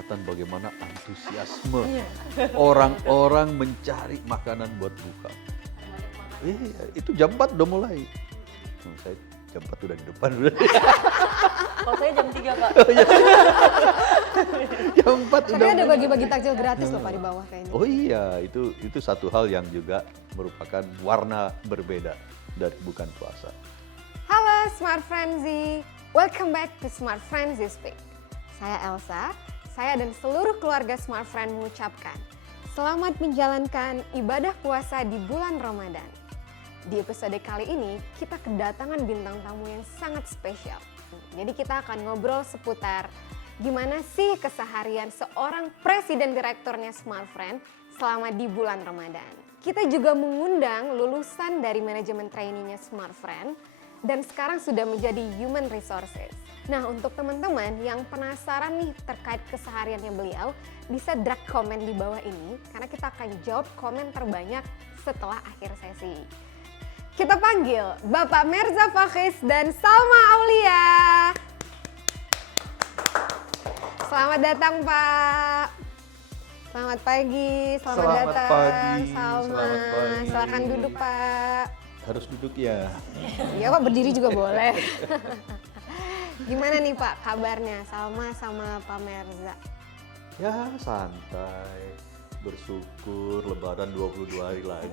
kelihatan bagaimana antusiasme orang-orang mencari makanan buat buka. Itu jam 4 udah mulai. Saya jam 4 udah di depan. Kalau saya jam 3, Pak. Jam 4 Tapi udah ada mulai. bagi-bagi takjil gratis loh Pak di bawah kayaknya. Oh iya, itu satu hal yang juga merupakan warna berbeda dari bukan puasa. Halo Smart Frenzy, welcome back to Smart Frenzy Speak. Saya Elsa, saya dan seluruh keluarga Smart Friend mengucapkan selamat menjalankan ibadah puasa di bulan Ramadan. Di episode kali ini kita kedatangan bintang tamu yang sangat spesial. Jadi kita akan ngobrol seputar gimana sih keseharian seorang presiden direkturnya Smart Friend selama di bulan Ramadan. Kita juga mengundang lulusan dari manajemen trainee-nya Smart Friend dan sekarang sudah menjadi Human Resources. Nah, untuk teman-teman yang penasaran nih terkait kesehariannya beliau, bisa drag komen di bawah ini karena kita akan jawab komen terbanyak setelah akhir sesi. Kita panggil Bapak Merza Fakhis dan Salma Aulia. Selamat datang, Pak. Selamat pagi, selamat datang, pagi, Salma. selamat pagi. Silakan duduk, Pak. Harus duduk ya. Iya Pak, berdiri juga boleh. Gimana nih Pak kabarnya Salma sama Pak Merza? Ya santai, bersyukur lebaran 22 hari lagi.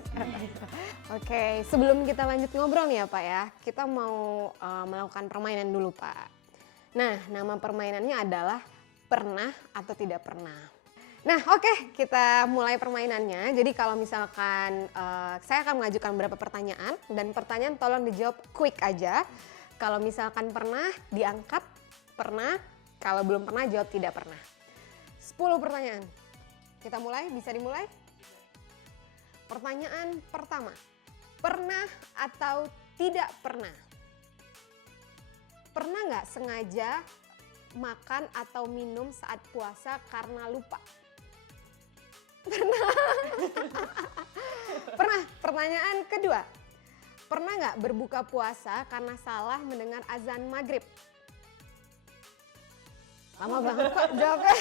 Oke, sebelum kita lanjut ngobrol nih ya Pak ya, kita mau melakukan permainan dulu Pak. Nah, nama permainannya adalah pernah atau tidak pernah. Nah oke, kita mulai permainannya. Jadi kalau misalkan saya akan mengajukan beberapa pertanyaan dan pertanyaan tolong dijawab quick aja. Kalau misalkan pernah diangkat, pernah. Kalau belum pernah jawab tidak pernah. 10 pertanyaan. Kita mulai, bisa dimulai? Pertanyaan pertama. Pernah atau tidak pernah? Pernah nggak sengaja makan atau minum saat puasa karena lupa? Pernah. Pertanyaan kedua. Pernah nggak berbuka puasa karena salah mendengar azan maghrib? Lama banget kok jawabnya.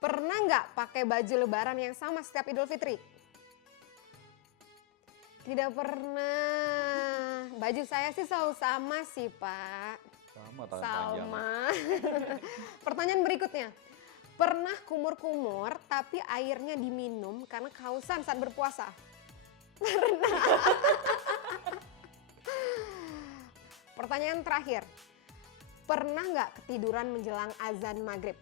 Pernah nggak pakai baju lebaran yang sama setiap Idul Fitri? Tidak pernah. Baju saya sih selalu sama sih Pak. Sama tangan panjang. Salma. Pertanyaan berikutnya. Pernah kumur-kumur tapi airnya diminum karena kehausan saat berpuasa? Pernah. Pertanyaan terakhir. Pernah nggak ketiduran menjelang azan maghrib?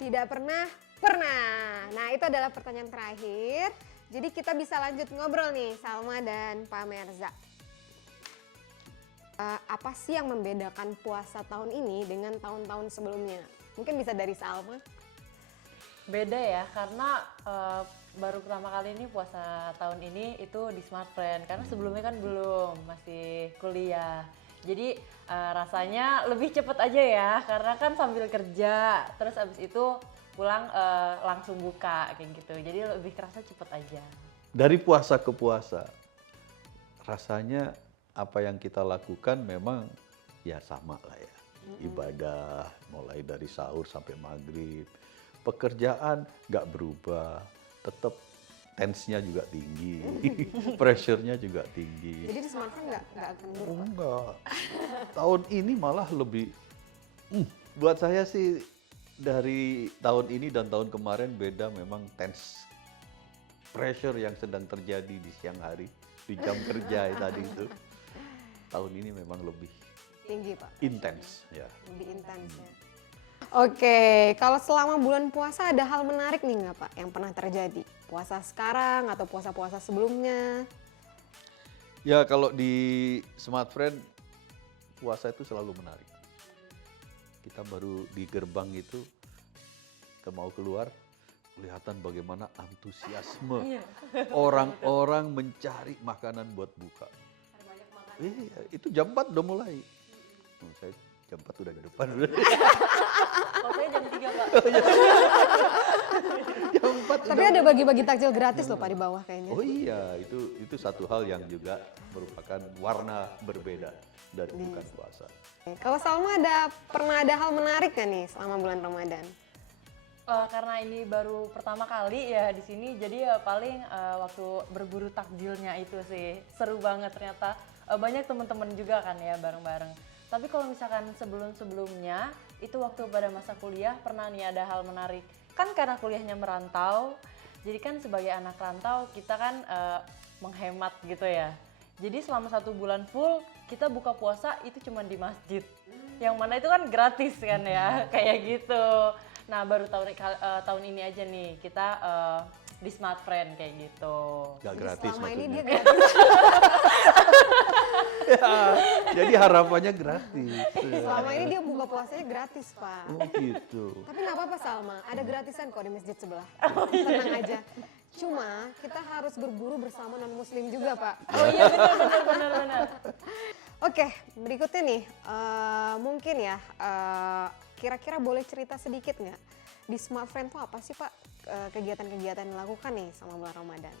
Tidak pernah? Pernah. Nah itu adalah pertanyaan terakhir. Jadi kita bisa lanjut ngobrol nih Salma dan Pak Merza. Apa sih yang membedakan puasa tahun ini dengan tahun-tahun sebelumnya? Mungkin bisa dari Salma. Beda ya, karena baru pertama kali ini puasa tahun ini itu di Smart Friend. Karena sebelumnya kan belum, masih kuliah. Jadi rasanya lebih cepet aja ya, karena kan sambil kerja, terus abis itu pulang langsung buka kayak gitu. Jadi lebih kerasa cepet aja. Dari puasa ke puasa, rasanya apa yang kita lakukan memang ya sama lah ya. Ibadah mulai dari sahur sampai maghrib. Pekerjaan nggak berubah, tetap tense-nya juga tinggi, pressure-nya juga tinggi. Jadi di smartphone nggak akan Oh, berubah? enggak. Tahun ini malah lebih, buat saya sih dari tahun ini dan tahun kemarin beda, memang tense. Pressure yang sedang terjadi di siang hari, di jam kerja tadi itu. Tahun ini memang lebih Tinggi Pak. intens ya. Lebih intens ya. Oke, kalau selama bulan puasa ada hal menarik nih nggak Pak yang pernah terjadi? Puasa sekarang atau puasa-puasa sebelumnya? Ya kalau di Smart Friend, puasa itu selalu menarik. Kita baru di gerbang itu, kita mau keluar, kelihatan bagaimana antusiasme orang-orang mencari makanan buat buka. Itu jam 4 udah mulai. Saya jam 4 udah di depan. Kalau saya jam 3, Pak. Jam 4 Tapi ada bagi-bagi takjil gratis loh Pak di bawah kayaknya. Oh iya, itu satu hal yang juga merupakan warna berbeda dari bukan puasa. Oke, kalau Salma pernah ada hal menarik kan nih selama bulan Ramadan? Karena ini baru pertama kali ya di sini, jadi ya paling waktu berburu takjilnya itu sih seru banget ternyata. Banyak teman-teman juga kan ya bareng-bareng. Tapi kalau misalkan sebelum-sebelumnya itu waktu pada masa kuliah pernah nih ada hal menarik. Kan karena kuliahnya merantau, jadi kan sebagai anak rantau kita kan menghemat gitu ya. Jadi selama 1 bulan full kita buka puasa itu cuma di masjid. Yang mana itu kan gratis kan ya, kayak gitu. Nah baru tahun ini aja nih kita di Smart Friend kayak gitu. Gak gratis Selama ini maksudnya. dia gratis. Ya, jadi harapannya gratis. Selama ini dia buka puasanya gratis Pak. Oh gitu. Tapi nggak apa-apa Salma, ada gratisan kok di masjid sebelah. Tenang aja. Cuma kita harus berburu bersama non muslim juga Pak. Oh iya benar. Oke, berikutnya nih, mungkin ya, kira-kira boleh cerita sedikit nggak di Smart Friend tuh apa sih Pak kegiatan-kegiatan yang dilakukan nih sama bulan Ramadan?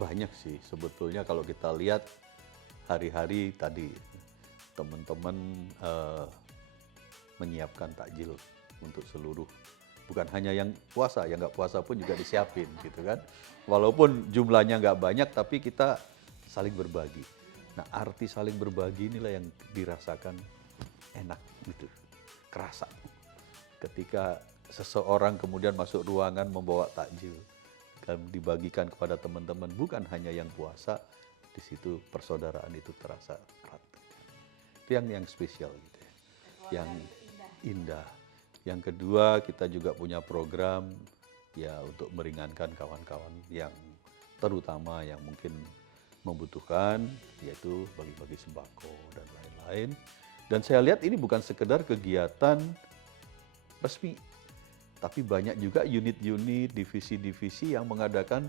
Banyak sih sebetulnya kalau kita lihat hari-hari tadi teman-teman menyiapkan takjil untuk seluruh, bukan hanya yang puasa, yang nggak puasa pun juga disiapin gitu kan. Walaupun jumlahnya nggak banyak tapi kita saling berbagi. Nah arti saling berbagi inilah yang dirasakan enak gitu, kerasa. Ketika seseorang kemudian masuk ruangan membawa takjil dan dibagikan kepada teman-teman, bukan hanya yang puasa, di situ persaudaraan itu terasa erat. Itu yang spesial gitu ya, yang indah. Yang kedua kita juga punya program ya untuk meringankan kawan-kawan yang terutama yang mungkin membutuhkan, yaitu bagi-bagi sembako dan lain-lain. Dan saya lihat ini bukan sekedar kegiatan resmi, tapi banyak juga unit-unit, divisi-divisi yang mengadakan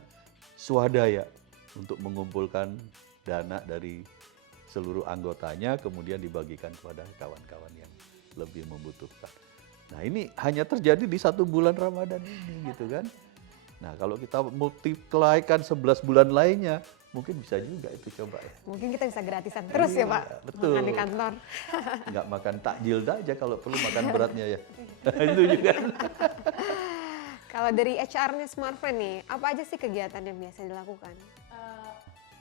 swadaya untuk mengumpulkan dana dari seluruh anggotanya, kemudian dibagikan kepada kawan-kawan yang lebih membutuhkan. Nah ini hanya terjadi di 1 bulan Ramadan ini gitu kan. Nah kalau kita multiplikan 11 bulan lainnya, mungkin bisa juga itu coba ya. Mungkin kita bisa gratisan terus ya Pak, betul. makan di kantor. Nggak makan takjil aja, kalau perlu makan beratnya ya. Itu juga. Kalau dari HR-nya Smart Friend nih, apa aja sih kegiatan yang biasa dilakukan?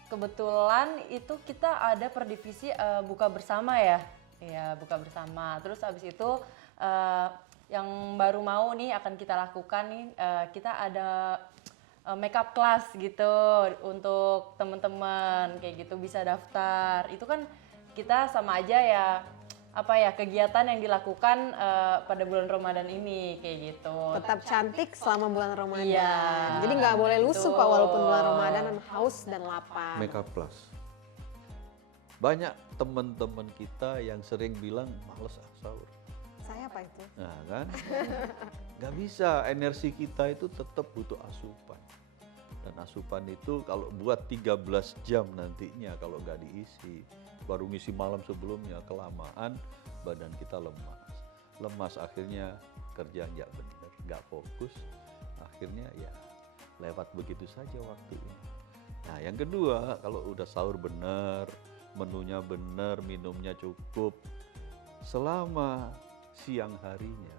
Kebetulan itu kita ada per divisi buka bersama ya. Iya, buka bersama. Terus habis itu yang baru mau nih akan kita lakukan nih, kita ada makeup class gitu untuk teman-teman kayak gitu, bisa daftar. Itu kan kita sama aja ya, apa ya, kegiatan yang dilakukan pada bulan Ramadan ini kayak gitu. Tetap cantik selama bulan Ramadan. Iya, Jadi nggak boleh lusuh Pak walaupun bulan betul. Ramadan dan haus dan lapar. Makeup plus. Banyak teman-teman kita yang sering bilang males sahur. Saya apa itu? Nah kan, nggak bisa, energi kita itu tetap butuh asupan. Dan asupan itu kalau buat 13 jam nantinya kalau nggak diisi, baru ngisi malam sebelumnya, kelamaan badan kita lemas. Lemas akhirnya kerja nggak benar, nggak fokus, akhirnya ya lewat begitu saja waktunya. Nah yang kedua, kalau udah sahur benar, menunya benar, minumnya cukup, selama siang harinya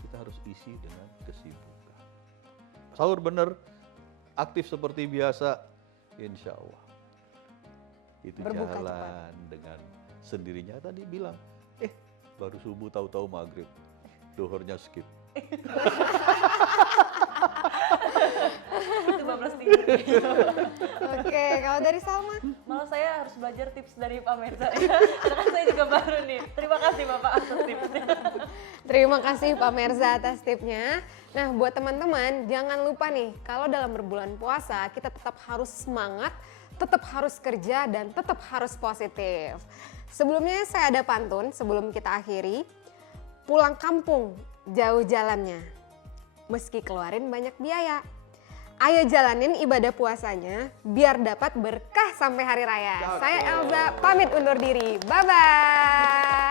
kita harus isi dengan kesibukan. Sahur benar, aktif seperti biasa, insya Allah itu Berbuka jalan dengan sendirinya. Tadi bilang, baru subuh tahu-tahu maghrib, duhurnya skip. Itu bablas tidur. Oke, kalau dari Salma? Malah saya harus belajar tips dari Pak Merza. Karena kan saya juga baru nih. Terima kasih Bapak atas tipsnya. Terima kasih Pak Merza atas tipnya. Nah buat teman-teman jangan lupa nih, kalau dalam berbulan puasa kita tetap harus semangat, tetap harus kerja dan tetap harus positif. Sebelumnya saya ada pantun sebelum kita akhiri. Pulang kampung jauh jalannya, meski keluarin banyak biaya. Ayo jalanin ibadah puasanya biar dapat berkah sampai hari raya. Saya Elza pamit undur diri. Bye-bye.